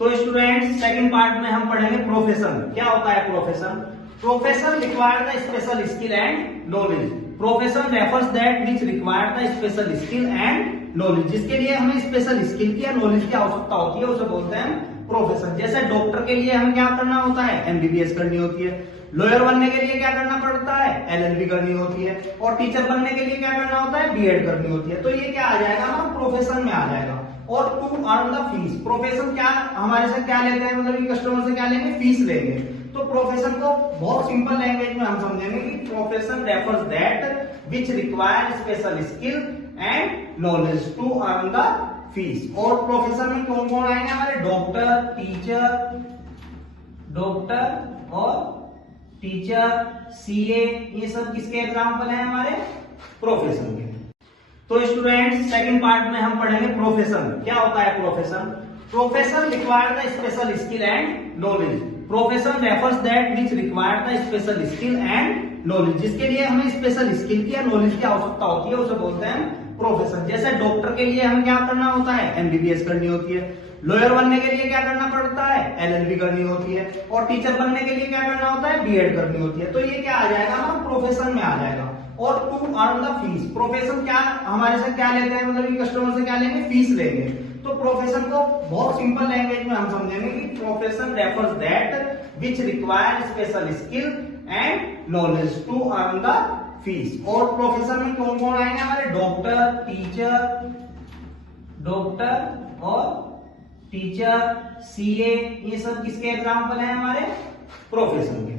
तो students second part में हम पढ़ेंगे प्रोफेशन। क्या होता है profession? Profession require the special skill and knowledge. Profession refers that which require the special skill and knowledge, जिसके लिए हमें स्पेशल स्किल की या नॉलेज की आवश्यकता होती है, उसे बोलते हैं प्रोफेशन। जैसे डॉक्टर के लिए हमें क्या करना होता है? एमबीबीएस करनी होती है। लॉयर बनने के लिए क्या करना पड़ता है? एलएलबी करनी होती है। और टीचर बनने के लिए क्या करना होता है? बीएड करनी होती है। तो ये क्या आ जाएगा? हम प्रोफेशन में आ जाएगा। और to earn the fees, profession क्या हमारे से क्या लेते हैं, मतलब कि कस्टमर से क्या लेंगे? फीस लेंगे। तो प्रोफेशन को बहुत सिंपल लैंग्वेज में हम समझेंगे कि profession refers that which require special skill and knowledge to earn the fees. और प्रोफेशन में कौन कौन आएंगे हमारे? डॉक्टर, सीए, ये सब किसके एग्जाम्पल हैं? हमारे प्रोफेशन के। तो स्टूडेंट्स सेकंड पार्ट में हम पढ़ेंगे प्रोफेशन। क्या होता है profession? Profession require the special skill and knowledge. Profession refers that which require the special skill and knowledge, जिसके लिए हमें स्पेशल स्किल की या नॉलेज की आवश्यकता होती है, उसे बोलते हैं प्रोफेशन। जैसे डॉक्टर के लिए हमें क्या करना होता है? एमबीबीएस करनी होती है। लॉयर बनने के लिए क्या करना पड़ता है? एलएलबी करनी होती है। और टीचर बनने के लिए क्या करना होता है? बीएड करनी होती है। तो ये क्या आ जाएगा? हम प्रोफेशन में आ जाएगा। और to earn the fees, profession क्या हमारे से क्या लेते हैं, मतलब कि कस्टमर से क्या लेंगे? फीस लेंगे। तो प्रोफेशन को बहुत सिंपल लैंग्वेज में हम समझेंगे कि profession refers that which require special skill and knowledge to earn the fees. और प्रोफेशन में कौन कौन आएंगे हमारे? डॉक्टर, सीए, ये सब किसके एग्जाम्पल हैं? हमारे प्रोफेशन के।